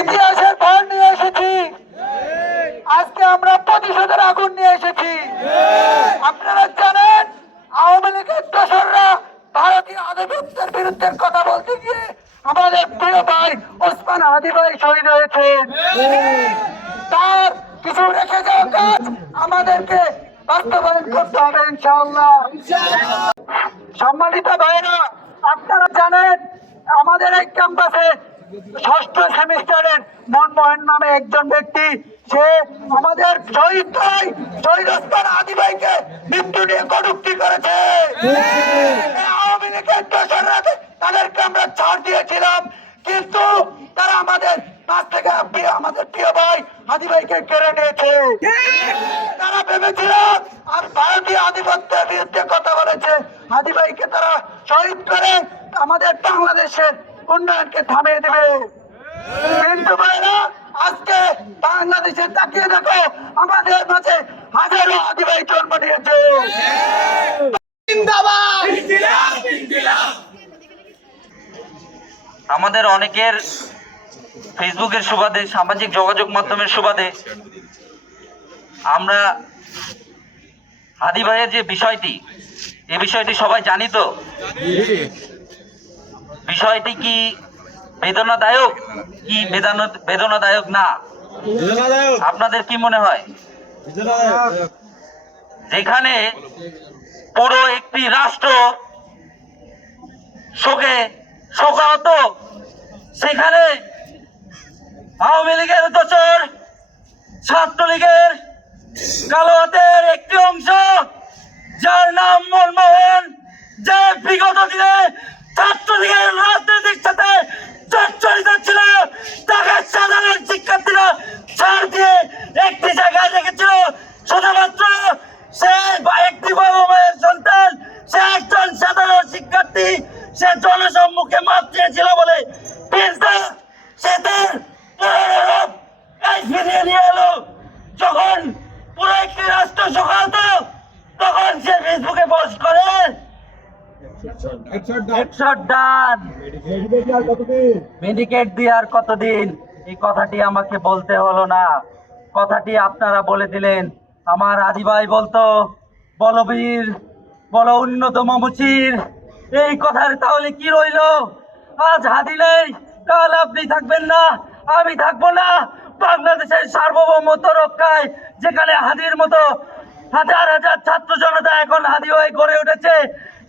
ইতিহাসের ভার নিয়ে এসেছি, আজকে আমরা প্রতিশোধের আগুন নিয়ে এসেছি। আপনারা জানেন আওয়ামী লীগের দোসররা ভারতীয় আধিপত্যের বিরুদ্ধে কথা বলতে গিয়ে আমাদের প্রিয় ভাই ওসমান হাদি ভাই শহীদ হয়েছে। তার কিছু রেখে যাওয়া কাজ আমাদেরকে বাস্তবায়ন করতে হবে ইনশাআল্লাহ। সম্মানিত ভাইরা, আপনারা জানেন আমাদের এই ক্যাম্পাসে ষষ্ঠ সেমিস্টারের মনমোহন নামে একজন ব্যক্তি, সে আমাদের শহীদ ভাই শহীদ ওসমান হাদি ভাইকে মৃত্যু নিয়ে কটূক্তি করেছে। আওয়ামী লীগের দোসররা তাদেরকে আমরা ছাড় দিয়েছিলাম, কিন্তু তারা আমাদের কাছ থেকে আমাদের প্রিয় ভাই হাদি ভাইকে কেড়ে নিয়েছে। তারা ভেবেছিল আর ভারতীয় আধিপত্যের বিরুদ্ধে কথা বলেছে, হাদি ভাইকে তারা শহীদ করে আমাদের বাংলাদেশের উন্নয়নকে থামিয়ে দেবে। কিন্তু ভাইরা, আজকে বাংলাদেশে তাকিয়ে দেখো, আমাদের মাঝে হাজারো হাদি ভাই জন্ম নিয়েছে। আমাদের অনেকের ফেসবুকের সুবাদে, সামাজিক যোগাযোগ মাধ্যমের সুবাদে আমরা হাদি ভাইয়ের যে বিষয়টি, এই বিষয়টি সবাই জানি তো। বিষয়টি কি বেদনাদায়ক কি বেদনাদায়ক না? আপনাদের কি মনে হয়? যেখানে পুরো একটি রাষ্ট্র শোকে শোকাহত, সেখানে আওয়ামী লীগের দোসর, ছাত্রলীগের কালো হাতের একটি অংশ, যার নাম মনমোহন, যে বিগত দিনে ছাত্রলীগের রাজনৈতিক সাথে জড়িত ছিল, তাকে সাধারণ শিক্ষার্থীরা ছাড় দিয়ে একটি জায়গায় রেখেছিল শুধুমাত্র সে একটি বাবা মায়ের সন্তান, সে একজন সাধারণ শিক্ষার্থী, সে জনসম্মুখে মাপ চেয়েছিল বলে, কিন্তু সে তার ফিরিয়ে নিয়ে এলো। যখন পুরো একটি রাষ্ট্র সকালত, তখন সে ফেসবুকে পোস্ট করে মেডিকেট দিয়ে আর কতদিন। এই কথাটি আমাকে বলতে হলো না, কথাটি আপনারা বলে দিলেন। আমার হাদি ভাই বলতো, বলবীর বল উন্নত মমচির, এই কথার তাহলে কি রইল? আজ হাদি নেই, কাল আপনি থাকবেন না, আমি থাকবো না। বাংলাদেশের সার্বভৌমত্ব রক্ষায় যেখানে হাদির মতো হাজার হাজার ছাত্র জনতা এখন হাদি হয়ে গড়ে উঠেছে,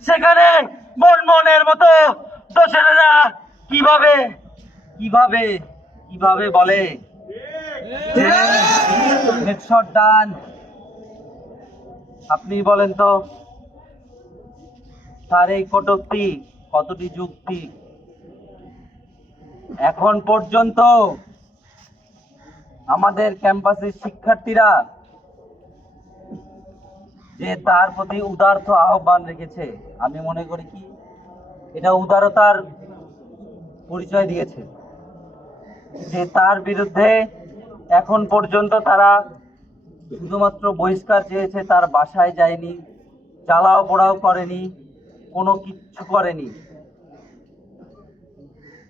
সেখানে মনমোহনের মতো দোসরেরা কিভাবে কিভাবে কিভাবে বলে হেডশট ডান? আপনি বলেন তো, তার এই কটূক্তি কতটি যুক্তি? এখন পর্যন্ত আমাদের ক্যাম্পাসের শিক্ষার্থীরা যে তার প্রতি উদারত আহ্বান রেখেছে, আমি মনে করি কি এটা উদারতার পরিচয় দিয়েছে। যে তার বিরুদ্ধে এখন পর্যন্ত তারা শুধুমাত্র বহিষ্কার চেয়েছে, তার বাসায় যায়নি, জ্বালাও পোড়াও করেনি, কোনো কিচ্ছু করেনি।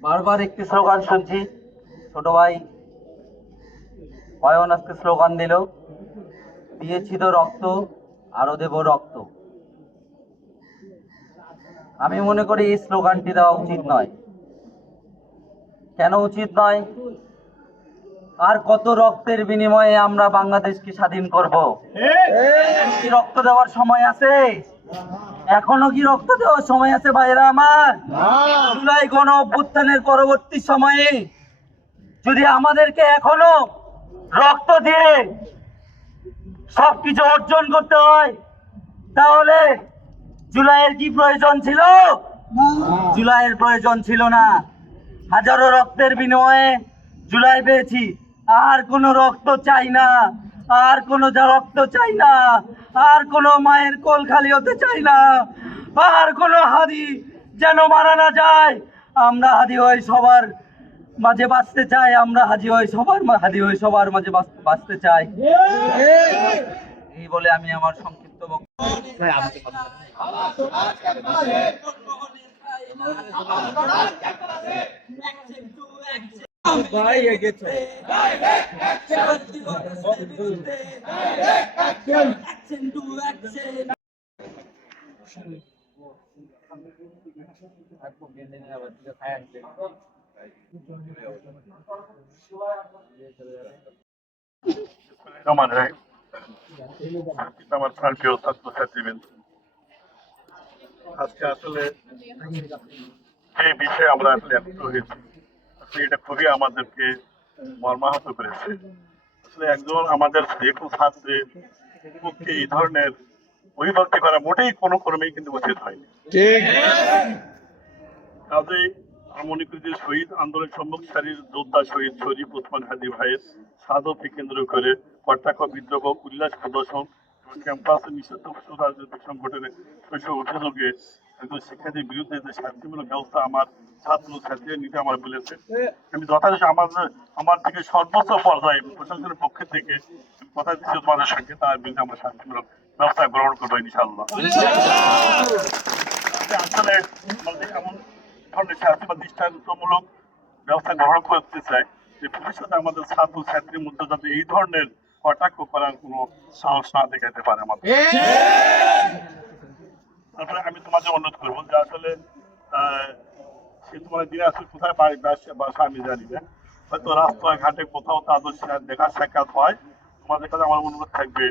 বারবার একটি স্লোগান শুনছি, ছোট ভাই অয়ন আজকে স্লোগান দিয়েছি তো রক্ত, আরো দেব রক্ত। আমি মনে করি এই স্লোগানটি দেওয়া উচিত নয়। কেন উচিত নয়? আর কত রক্তের বিনিময়ে আমরা বাংলাদেশকে স্বাধীন করব? কি রক্ত দেওয়ার সময় আছে? এখনো কি রক্ত দেওয়ার সময় আছে ভাইরা আমার? জুলাই গণ অভ্যুত্থানের পরবর্তী সময়ে যদি আমাদেরকে এখনো রক্ত দিয়ে সবকিছু অর্জন করতে হয়, তাহলে জুলাইয়ের কি প্রয়োজন ছিল? জুলাইয়ের প্রয়োজন ছিল না। হাজারো রক্তের বিনিময়ে জুলাই পেয়েছি, আর কোনো রক্ত চাই না, আর কোনো রক্ত চাই না, আর কোনো মায়ের কোল খালি হতে চাই না, আর কোনো হাদি যেন মারা না যায়। আমরা হাদি হয়ে সবার মাঝে বাঁচতে চাই, আমরা হাদি হয়ে সবার মাঝে বাঁচতে চাই। এই বলে আমি আমার সংক্ষিপ্ত বক্তব্য ভাই এগেছে আমার আমার প্রিয় ছাত্রছাত্রীবৃন্দ, আজকে আসলে এই বিষয়ে আমরা আসলে একত্র হয়েছি, আসলে এটা খুবই আমাদেরকে মর্মাহত করেছে। আসলে একজন আমাদের যেকোনো ছাত্রের পক্ষে এই ধরনের অভিব্যক্তি করা মোটেই কোনো কর্মেই কিন্তু উচিত হয়নি। কাজেই আমি মনে করি যে শহীদ আন্দোলন সম্মুখ সারির যোদ্ধা শহীদ শরীফ ওসমান হাদি ভাইয়ের শাহাদতকে কেন্দ্র করে কটাক্ষ বিদ্রোহ উল্লাস প্রদর্শন এবং ক্যাম্পাসে নিষিদ্ধ রাজনৈতিক সংগঠনের শৈশব অভিযোগে একজন শিক্ষার্থীর বিরুদ্ধে যে শাস্তিমূলক ব্যবস্থা আমার ছাত্র ছাত্রীরা নিতে আমার বলেছে, আমি যথাযথ আমার থেকে সর্বোচ্চ পর্যায়ে প্রশাসনের পক্ষ থেকে কথা দিচ্ছি তোমাদের সঙ্গে তার বিরুদ্ধে আমরা শাস্তিমূলক ব্যবস্থা গ্রহণ করবো ইনশাআল্লাহ। আসলে আমাদের এমন ধরনের শাস্তি বা দৃষ্টান্তমূলক ব্যবস্থা গ্রহণ করতে চাই যে ভবিষ্যতে আমাদের ছাত্র ছাত্রীর মধ্যে যাতে এই ধরনের কটাক্ষ করার কোনো সাহস না দেখাতে পারে আমাদের। তারপরে আমি তোমাদের অনুরোধ করবো যে আসলে সে তোমার দিনে আসলে কোথায় বাড়ি বাসা আমি জানি না, হয়তো রাস্তাঘাটে কোথাও তাদের দেখা সাক্ষাৎ হয়, তোমাদের কাছে আমার অনুরোধ থাকবে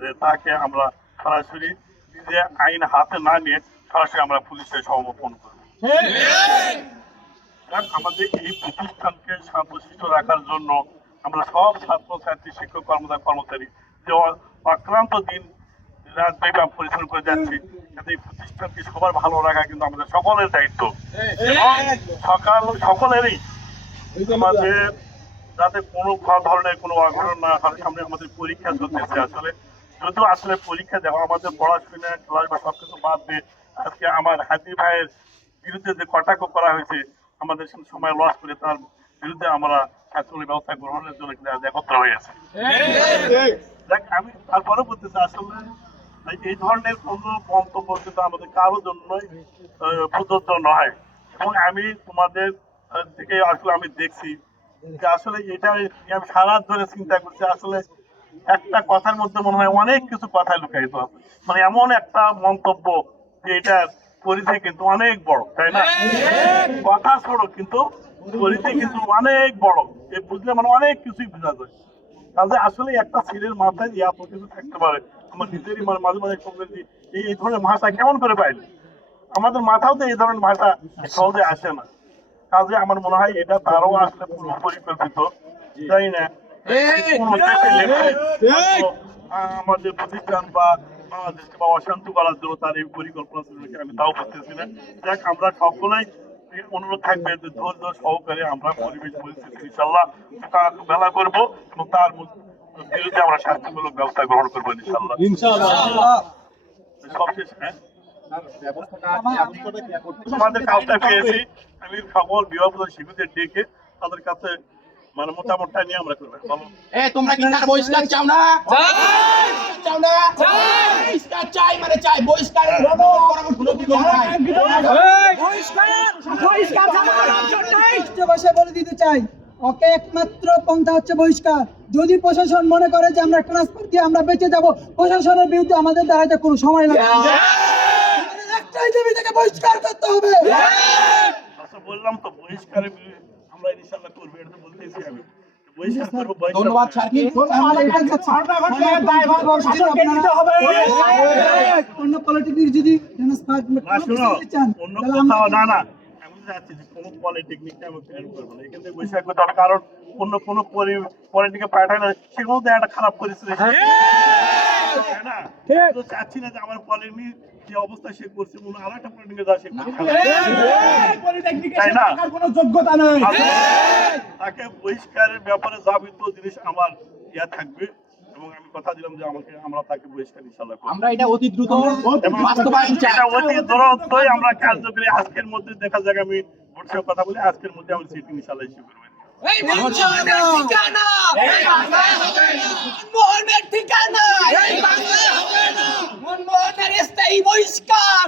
যে তাকে আমরা সরাসরি নিজে আইন হাতে না নিয়ে সরাসরি আমরা পুলিশে সমর্পণ করবো। আমাদের এই প্রতিষ্ঠানকে শান্তশিষ্ট রাখার জন্য আমরা সব ছাত্র ছাত্রী শিক্ষক কর্মচারী যে অক্লান্ত দিন রাত ব্যাপী পরিশ্রম করে যাচ্ছি, এই প্রতিষ্ঠানকে সবার ভালো রাখা কিন্তু আমাদের সকলের দায়িত্ব এবং সকলেরই আমাদের যাতে কোনো ধরনের কোনো অঘটন না হয়। সামনে আমাদের পরীক্ষা চলতেছে, আসলে যদিও আসলে পরীক্ষা দেওয়া আমাদের পড়াশোনা ক্লাস বা সবকিছু বাদ দিয়ে আজকে আমার হাদি ভাইয়ের বিরুদ্ধে যে কটাক্ষ করা হয়েছে আমাদের সময় লস করে তার বিরুদ্ধে আমরা শাসনের ব্যবস্থা গ্রহণের জন্য একত্র হয়েছে। দেখ আমি তারপরে বলতেছি আসলে এই ধরনের কোনো মন্তব্য কিন্তু আমাদের কারোর জন্যই প্রযোজ্য নয় এবং আমি তোমাদের থেকে আসলে আমি দেখছি যে আসলে এটা আমি সারা ধরে চিন্তা করছি, আসলে একটা কথার মধ্যে মনে হয় অনেক কিছু কথা লুকায়িত আছে, মানে এমন একটা মন্তব্য যে এটা পরিধি কিন্তু অনেক বড়, তাই না? কথা ছোট কিন্তু পরিধি কিন্তু অনেক বড়, এই বুঝলে মানে অনেক কিছুই বোঝা যায়। তাহলে আসলে একটা ছেলের মাথায় এত কিছু থাকতে পারে, আমার নিজেরই মানে মাঝে মাঝে এই ধরনের ভাষা কেমন করে পাইল, আমাদের মাথাও তো এই ধরনের ভাষা সহজে আসে না। কাজে আমার মনে হয় এটা তারও আসলে পূর্ব পরিকল্পিত, তাই না? আমাদের প্রতিষ্ঠান বা বাংলাদেশকে বা অশান্ত করার জন্য তার এই পরিকল্পনা আমি তাও করতেছি না। দেখ আমরা সকলেই অনুরোধ থাকবে যে ধৈর্য সহকারে আমরা পরিবেশ পরিস্থিতি ইনশাল্লাহ মোকাবেলা করবো এবং তার বিরুদ্ধে আমরা শাস্তিমূলক ব্যবস্থা গ্রহণ করবো ইনশাল্লাহ। সবশেষ আমাদের কাজটা পেয়েছি, আমি সকল বিভাগ শিশুদের ডেকে তাদের কাছে মানে মোটামুটি নিয়ে আমরা করবো। তোমরা কি না বহিষ্কার চাও না? চাও না? বহিষ্কার চাই মানে চাই, বহিষ্কারের বলে দিতে চাই ওকে একমাত্র পন্থা হচ্ছে বহিষ্কার। যদি প্রশাসন মনে করে যে আমরা ট্রান্সফার দিয়ে আমরা বেঁচে যাব, প্রশাসনের বিরুদ্ধে আমাদের দাঁড়াতে কোনো সময় লাগবে না, একটাই দাবি থেকে বহিষ্কার করতে হবে। আচ্ছা বললাম তো বহিষ্কারের আমরা ইনশাআল্লাহ করবো, এটা তো বলতেছি আমি বহিষ্কার করবো। ধন্যবাদ স্যারকে। অন্য পলিটিক্স যদি অন্য কোথাও না না আমি যাচ্ছি যে কোনো পলিটেকনিকটা আমি ফেল করবো না, এখান থেকে বহিষ্কার করতে হবে, কারণ অন্য কোনো পলিটিকে পাঠায় না সেগুলো তো একটা খারাপ পরিস্থিতি, তাই না? তো চাচ্ছি না যে আমার পলিটেকনিক যে অবস্থা সে করছে মনে আর একটা পলিটেকনিকে যা সে তাই না, কোনো যোগ্যতা নাই, তাকে বহিষ্কারের ব্যাপারে যাবতীয় জিনিস আমার ইয়া থাকবে এবং আমি কথা দিলাম যে আমরা তাকে বহিষ্কার ইনশাআল্লাহ করব। আমরা এটা অতি দ্রুত বাস্তবায়ন চাই, এটা অতি দ্রুতই আমরা কার্যকরী আজকের মধ্যে দেখা যাক, আমি ভোটের কথা বলি আজকের মধ্যে আমি সিটি ইনশাআল্লাহ ইস্যু করব। এই বাংলার ঠিকানা, এই বাংলায় হবে না, মনমোহনের ঠিকানা, এই বাংলায় হবে না, মনমোহনের স্থায়ী বহিষ্কার।